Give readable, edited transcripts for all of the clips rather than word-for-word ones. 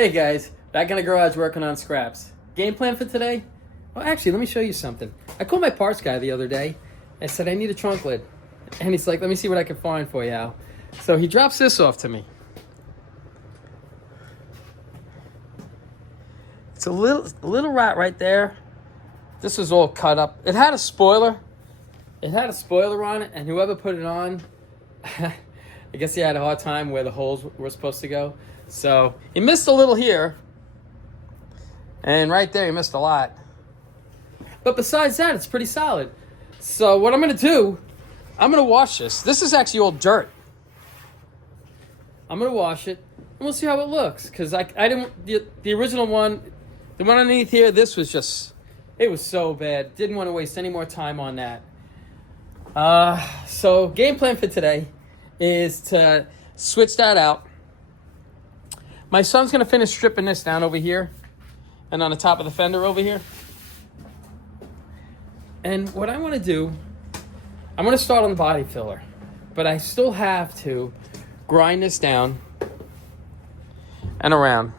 Hey guys, back in the garage working on scraps. Game plan for today? Well, actually, let me show you something. I called my parts guy the other day. I said, I need a trunk lid. And he's like, let me see what I can find for you, Al. So he drops this off to me. It's a little rat right there. This was all cut up. It had a spoiler. It had a spoiler on it, and whoever put it on, I guess he had a hard time where the holes were supposed to go. So he missed a little here, and right there he missed a lot. But besides that, it's pretty solid. So what I'm going to do, I'm going to wash this. This is actually all dirt. I'm going to wash it, and we'll see how it looks. Because I didn't, the original one, the one underneath here, this was just, it was so bad. Didn't want to waste any more time on that. So game plan for today is to switch that out. My son's going to finish stripping this down over here and on the top of the fender over here. And what I want to do, I'm going to start on the body filler, but I still have to grind this down and around.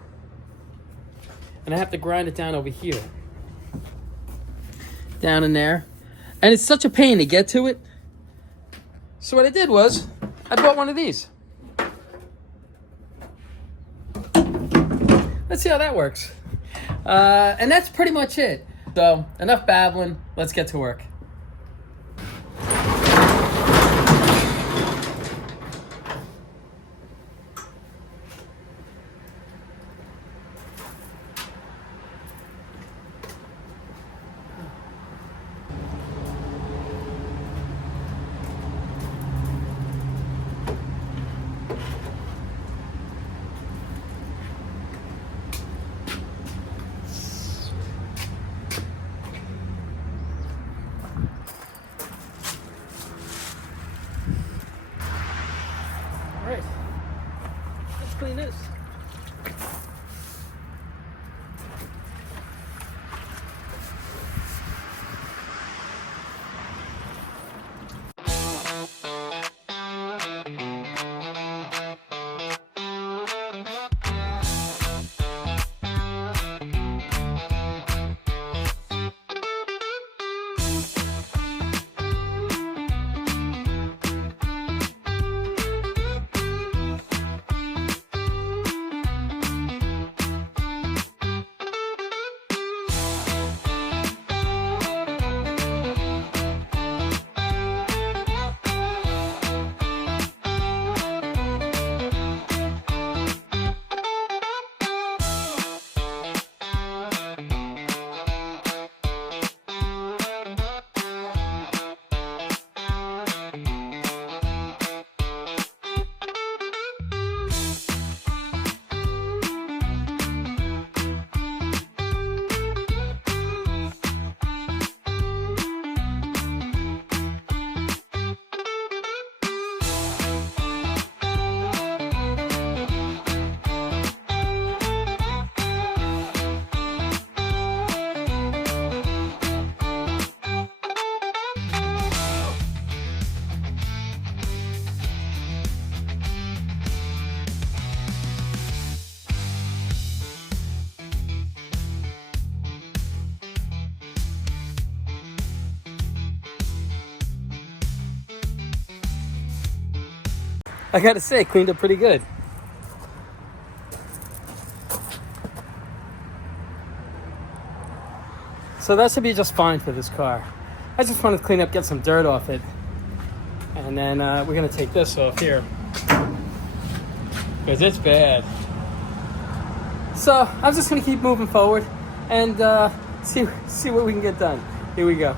And I have to grind it down over here. Down in there. And it's such a pain to get to it. So what I did was, I bought one of these. Let's see how that works. And that's pretty much it. So, enough babbling. Let's get to work. Alright, let's clean this. I gotta say, it cleaned up pretty good. So that should be just fine for this car. I just want to clean up, get some dirt off it. And then we're gonna take this off here. Because it's bad. So I'm just gonna keep moving forward and see what we can get done. Here we go.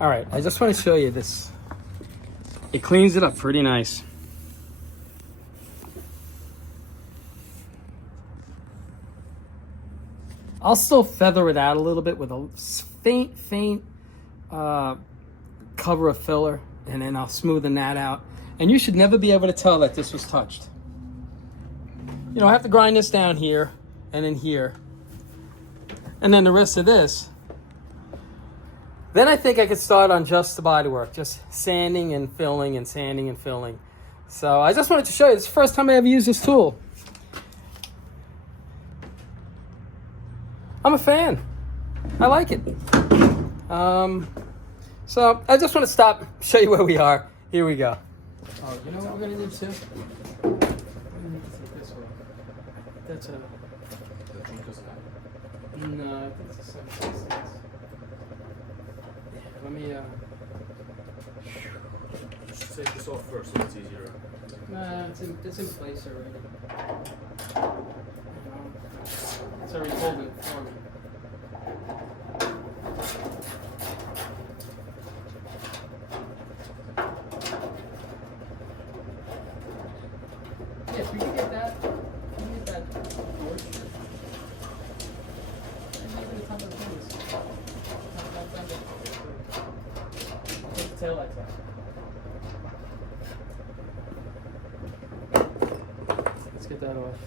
All right, I just want to show you this. It cleans it up pretty nice. I'll still feather it out a little bit with a faint cover of filler, and then I'll smoothen that out. And you should never be able to tell that this was touched. You know, I have to grind this down here and in here. And then the rest of this. Then I think I could start on just the bodywork, just sanding and filling and sanding and filling. So I just wanted to show you, it's the first time I ever used this tool. I'm a fan. I like it. So I just want to stop, show you where we are. Here we go. Oh, you know what we're gonna do too? We're gonna need to take this one. That's a. No, I think it's a 7/16. Yeah, let me. Just take this off first so it's easier. Nah, it's in place already. It's already holding for me. Yes, we can get that. We can get that torch. And maybe the top of the things. Take the tail lights off. Let's get that off.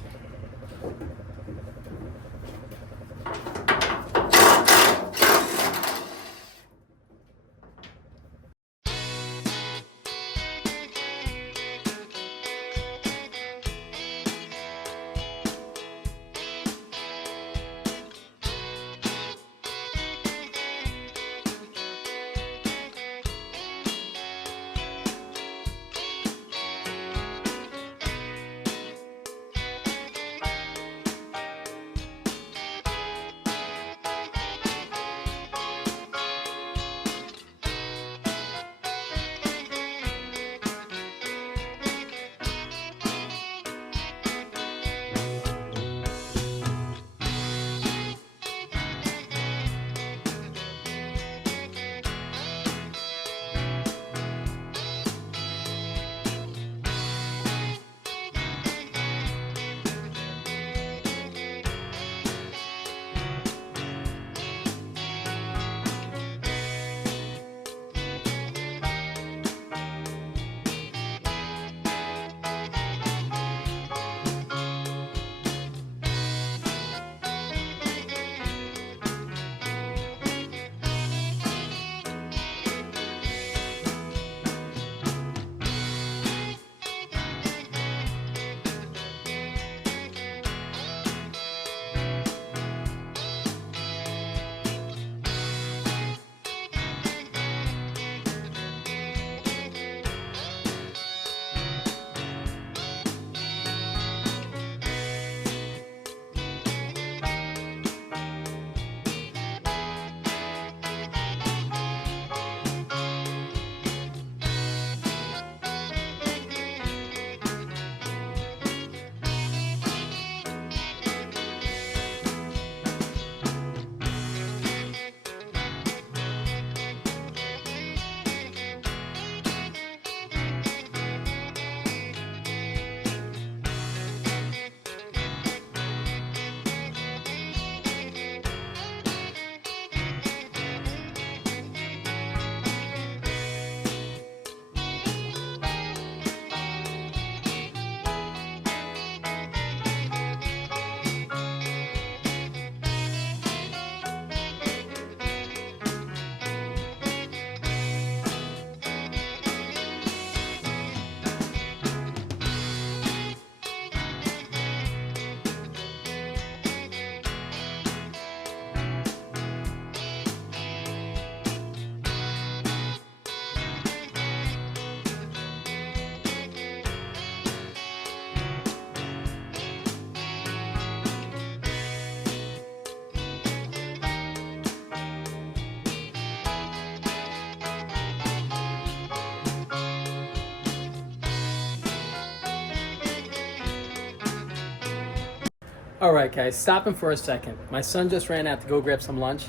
All right, guys, stopping for a second. My son just ran out to go grab some lunch.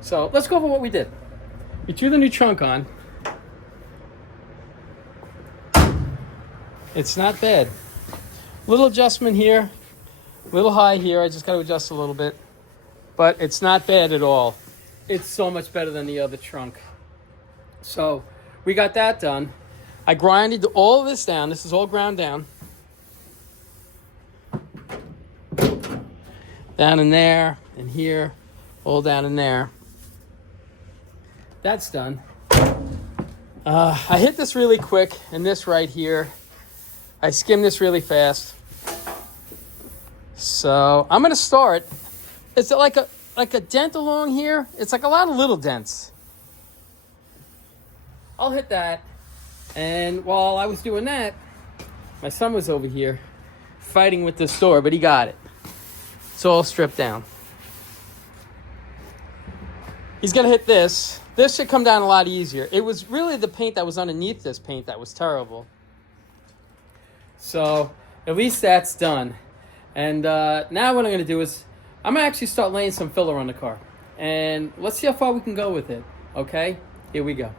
So let's go over what we did. We threw the new trunk on. It's not bad. Little adjustment here, little high here. I just got to adjust a little bit, but it's not bad at all. It's so much better than the other trunk. So we got that done. I grinded all of this down. This is all ground down. Down in there and here, all down in there. That's done. I hit this really quick, and this right here. I skimmed this really fast. So I'm gonna start. It's like a dent along here. It's like a lot of little dents. I'll hit that. And while I was doing that, my son was over here fighting with this door, but he got it. It's all stripped down. He's gonna hit this. This should come down a lot easier. It was really the paint that was underneath this paint that was terrible. So at least that's done. And now what I'm gonna do is I'm gonna actually start laying some filler on the car. And let's see how far we can go with it. Okay, here we go.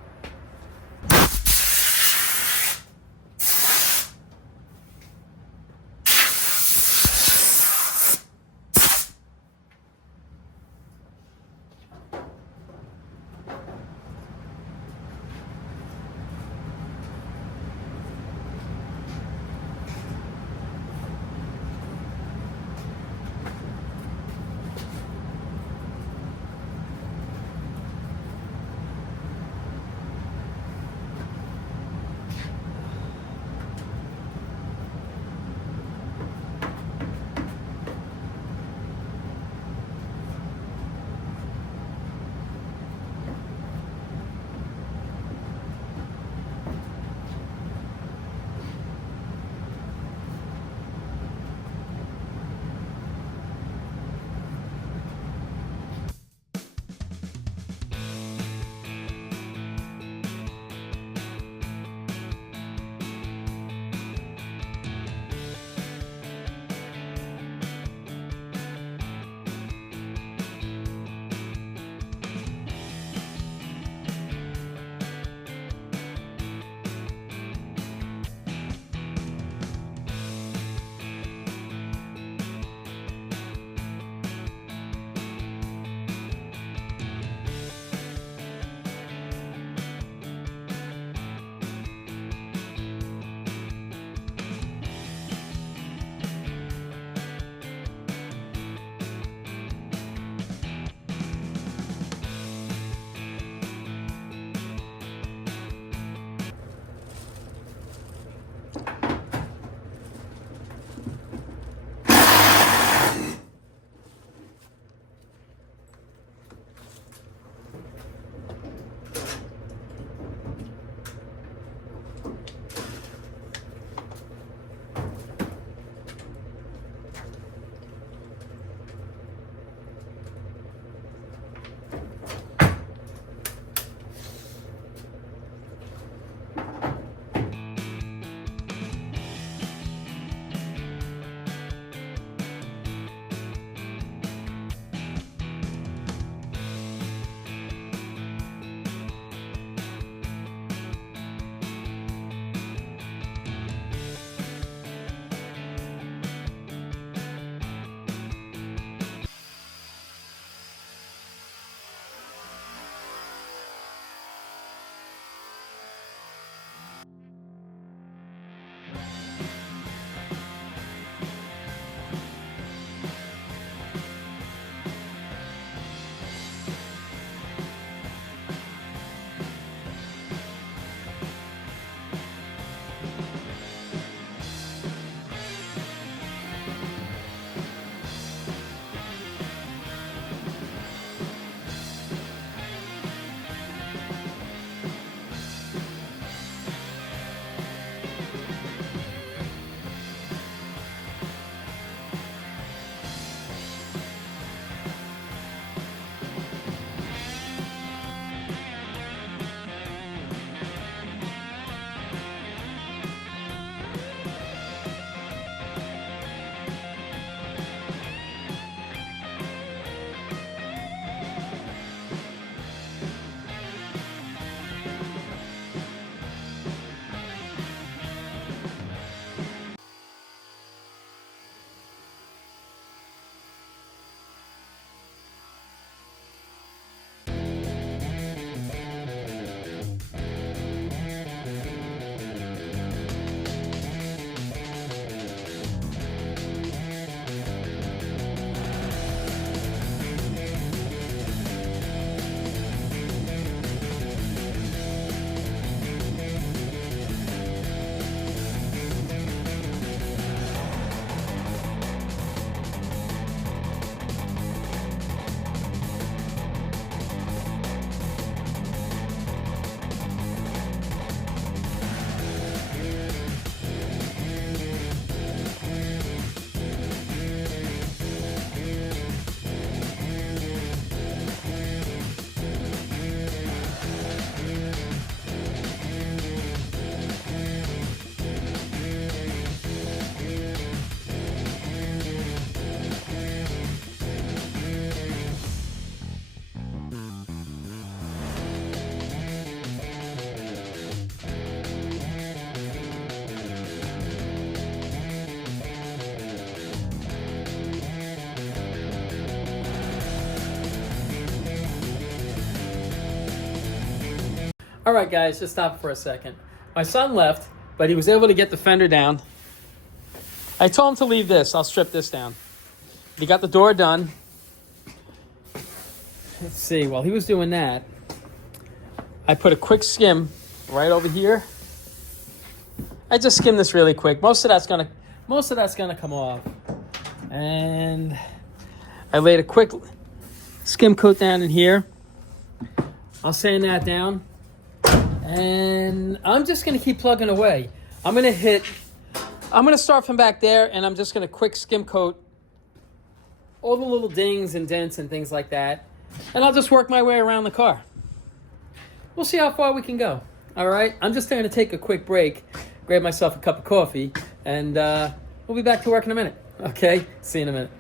All right, guys, just stop for a second. My son left, but he was able to get the fender down. I told him to leave this. I'll strip this down. He got the door done. Let's see. While he was doing that, I put a quick skim right over here. I just skimmed this really quick. Most of that's gonna come off. And I laid a quick skim coat down in here. I'll sand that down. And I'm just gonna keep plugging away. I'm gonna start from back there, and I'm just gonna quick skim coat all the little dings and dents and things like that. And I'll just work my way around the car. We'll see how far we can go. All right? I'm just going to take a quick break, grab myself a cup of coffee, and we'll be back to work in a minute. Okay? See you in a minute.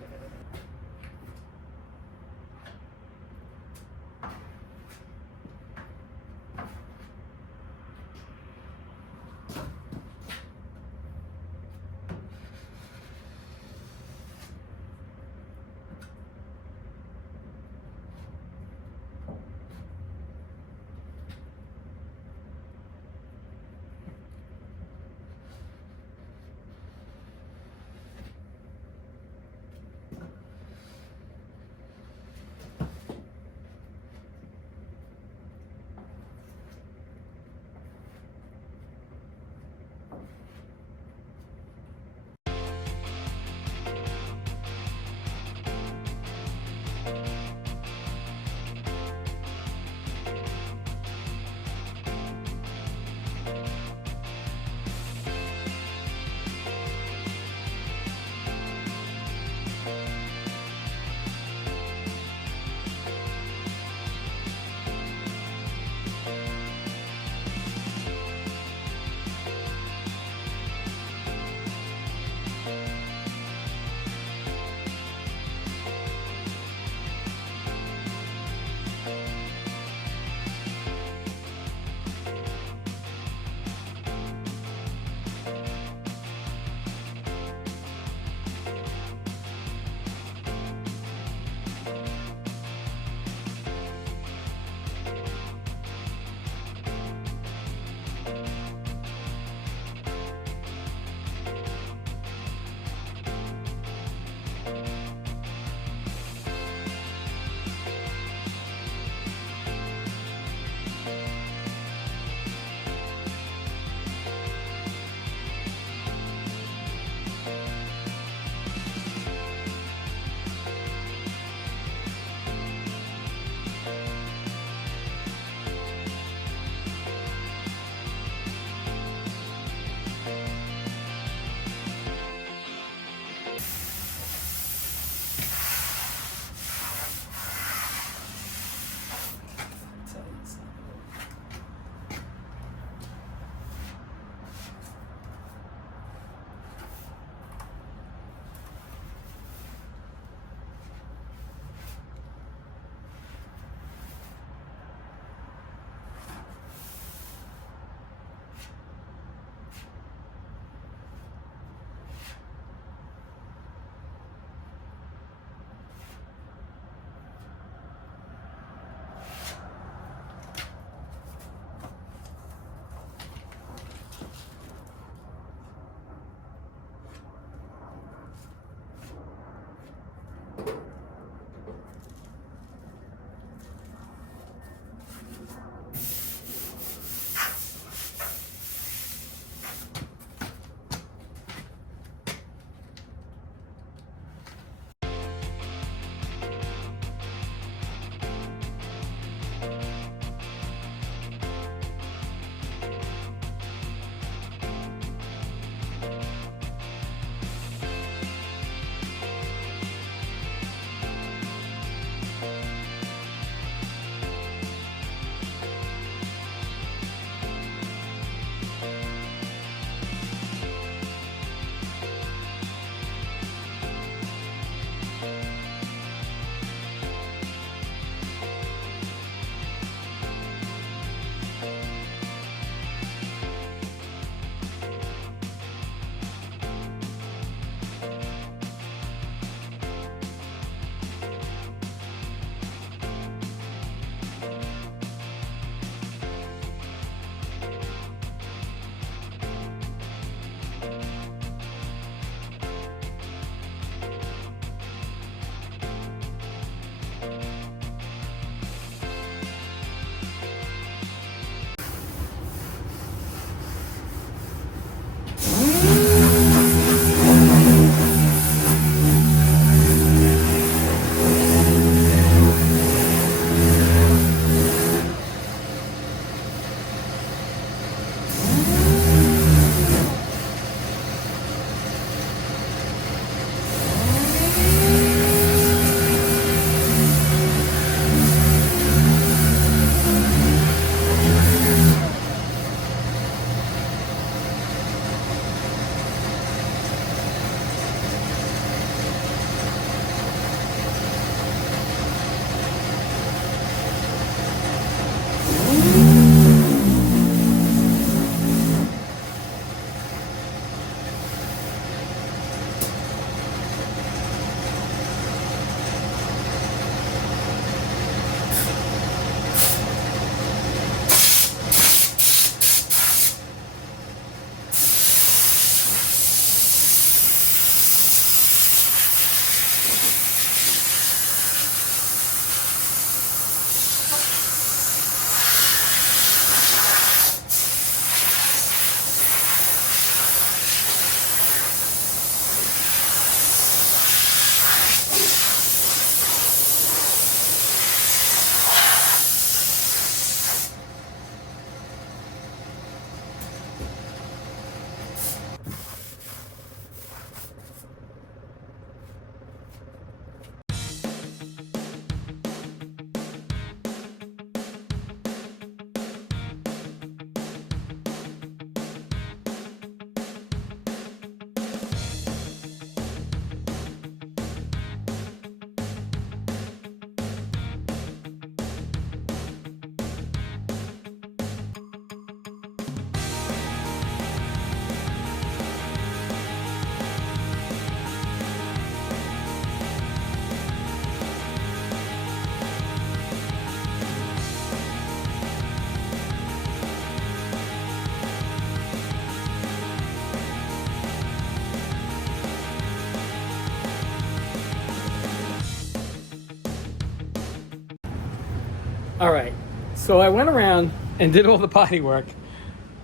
All right, so I went around and did all the body work,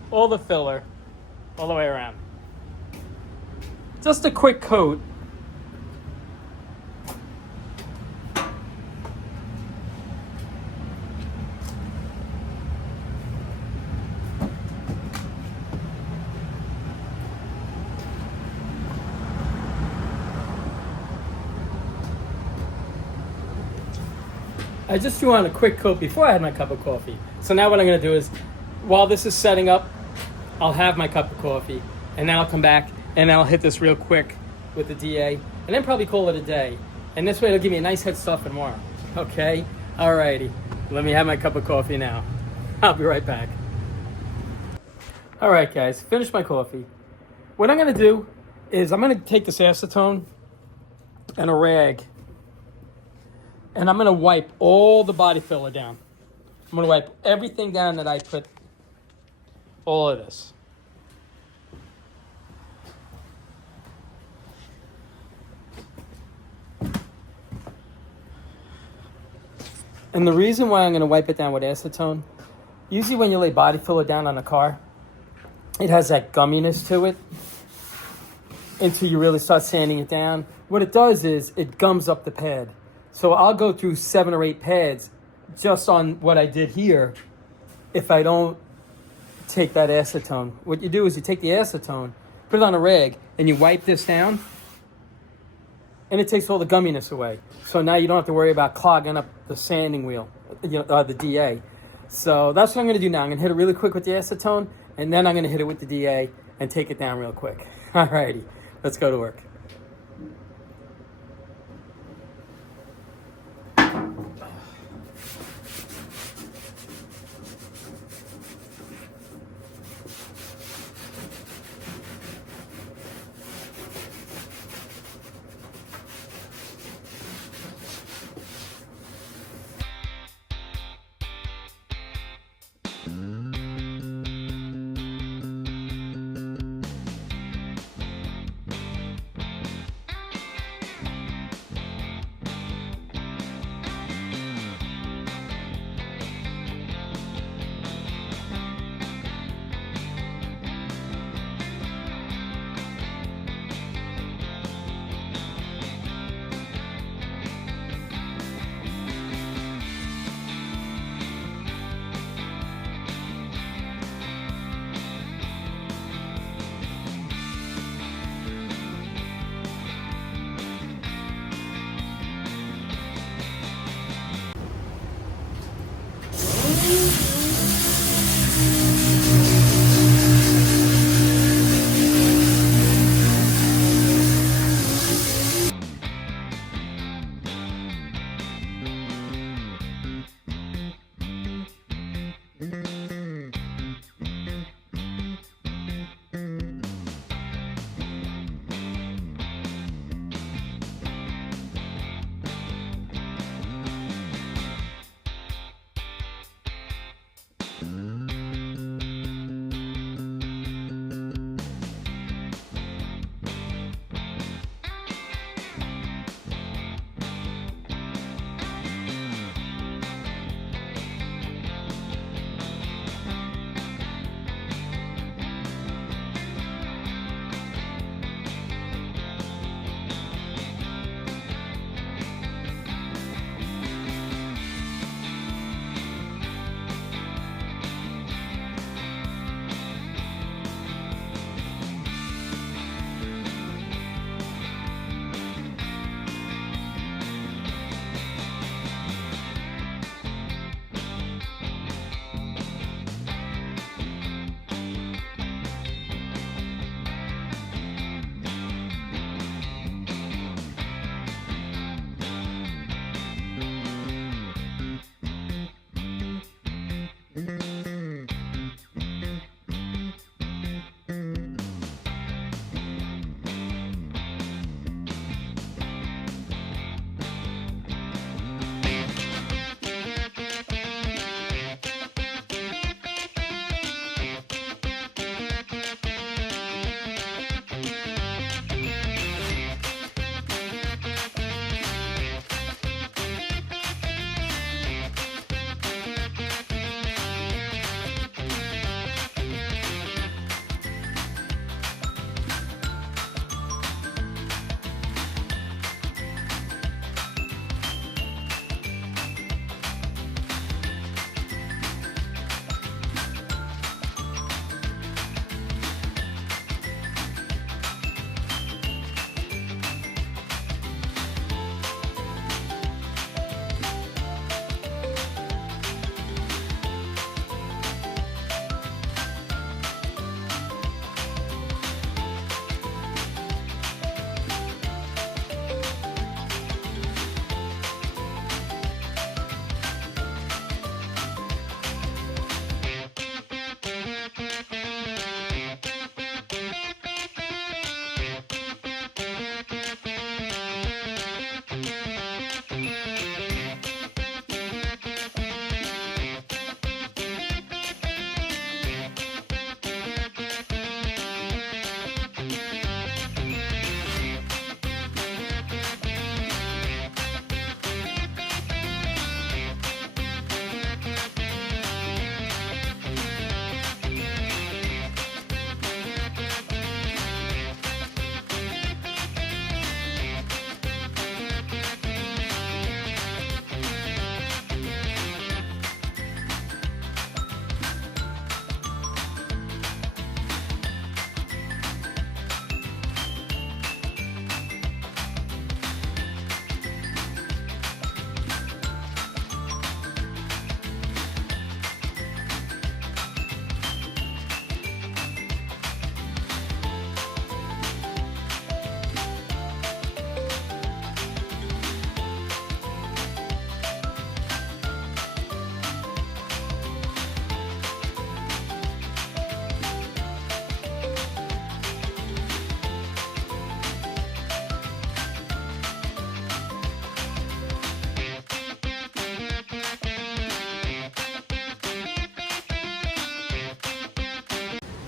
all the filler, all the way around. Just a quick coat. I just threw on a quick coat before I had my cup of coffee. So now what I'm gonna do is, while this is setting up, I'll have my cup of coffee, and then I'll come back and I'll hit this real quick with the DA, and then probably call it a day. And this way it'll give me a nice head start for tomorrow. Okay? Alrighty. Let me have my cup of coffee now. I'll be right back. Alright guys, finished my coffee. What I'm gonna do is I'm gonna take this acetone and a rag, and I'm gonna wipe all the body filler down. I'm gonna wipe everything down that I put, all of this. And the reason why I'm gonna wipe it down with acetone, usually when you lay body filler down on a car, it has that gumminess to it until you really start sanding it down. What it does is it gums up the pad. So I'll go through 7 or 8 pads just on what I did here if I don't take that acetone. What you do is you take the acetone, put it on a rag, and you wipe this down, and it takes all the gumminess away. So now you don't have to worry about clogging up the sanding wheel, the DA. So that's what I'm gonna do now. I'm gonna hit it really quick with the acetone, and then I'm gonna hit it with the DA and take it down real quick. Alrighty, let's go to work.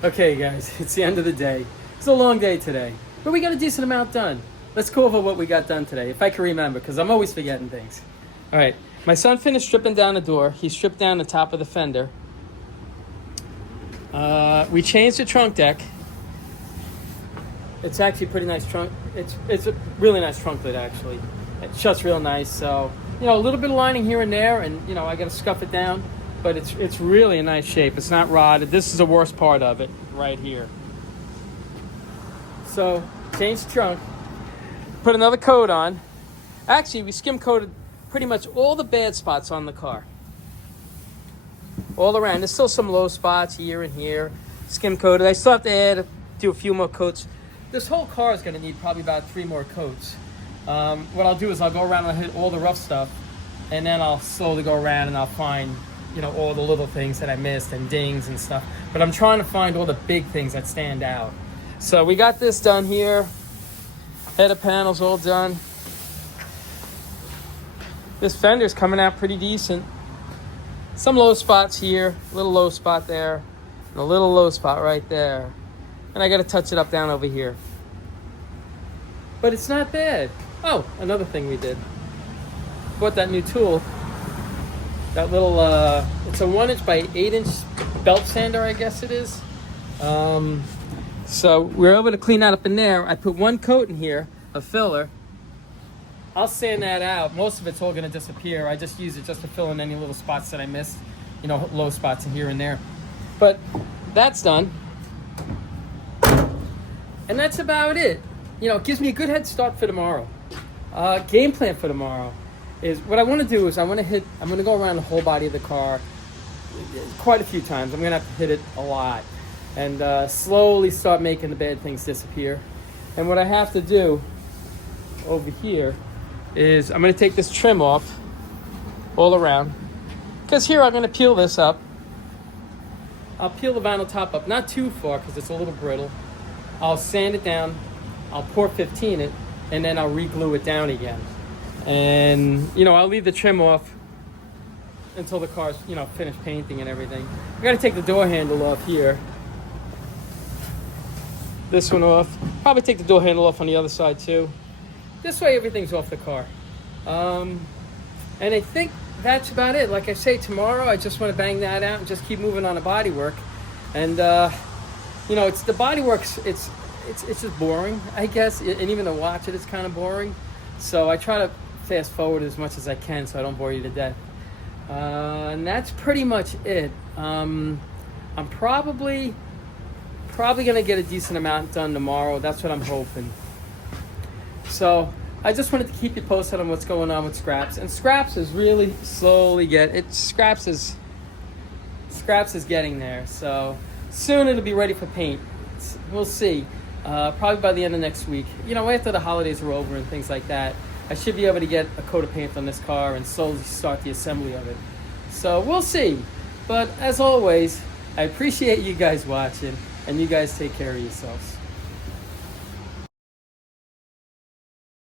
Okay, guys, it's the end of the day. It's a long day today, but we got a decent amount done. Let's go over what we got done today, if I can remember, because I'm always forgetting things. All right, my son finished stripping down the door. He stripped down the top of the fender. We changed the trunk deck. It's actually a pretty nice trunk. It's a really nice trunk lid, actually. It shuts real nice. So, you know, a little bit of lining here and there, and you know, I got to scuff it down. But it's really a nice shape. It's not rotted. This is the worst part of it, right here. So, changed the trunk. Put another coat on. Actually, we skim coated pretty much all the bad spots on the car. all around. There's still some low spots here and here. Skim coated. I still have to do a few more coats. This whole car is going to need probably about 3 more coats. What I'll do is I'll go around and hit all the rough stuff, and then I'll slowly go around and I'll find, you know, all the little things that I missed and dings and stuff. But I'm trying to find all the big things that stand out. So we got this done here. Header panels all done. This fender's coming out pretty decent. Some low spots here, a little low spot there, and a little low spot right there. And I got to touch it up down over here. But it's not bad. Oh, another thing we did. Bought that new tool. That little, it's a 1" by 8" belt sander, I guess it is. So we were able to clean that up in there. I put 1 coat in here, a filler. I'll sand that out. Most of it's all going to disappear. I just use it just to fill in any little spots that I missed. You know, low spots in here and there. But that's done. And that's about it. You know, it gives me a good head start for tomorrow. Game plan for tomorrow is, what I want to do is I'm going to go around the whole body of the car quite a few times. I'm going to have to hit it a lot. And slowly start making the bad things disappear. And what I have to do over here is I'm going to take this trim off all around, because here I'm going to peel this up. I'll peel the vinyl top up, not too far because it's a little brittle. I'll sand it down, I'll pour 15 it, and then I'll re-glue it down again. And, you know, I'll leave the trim off until the car's, you know, finished painting and everything. I got to take the door handle off here. This one off. Probably take the door handle off on the other side too. This way everything's off the car. And I think that's about it. Like I say, tomorrow I just want to bang that out and just keep moving on the body work. And you know, it's the body works, it's just boring, I guess. And even to watch it, it's kind of boring. So I try to fast forward as much as I can so I don't bore you to death. And that's pretty much it. I'm probably gonna get a decent amount done tomorrow. That's what I'm hoping. So I just wanted to keep you posted on what's going on with Scraps. And Scraps is really slowly Scraps is getting there. So soon it'll be ready for paint. We'll see. Probably by the end of next week. You know, after the holidays are over and things like that, I should be able to get a coat of paint on this car and slowly start the assembly of it. So we'll see. But as always, I appreciate you guys watching, and you guys take care of yourselves.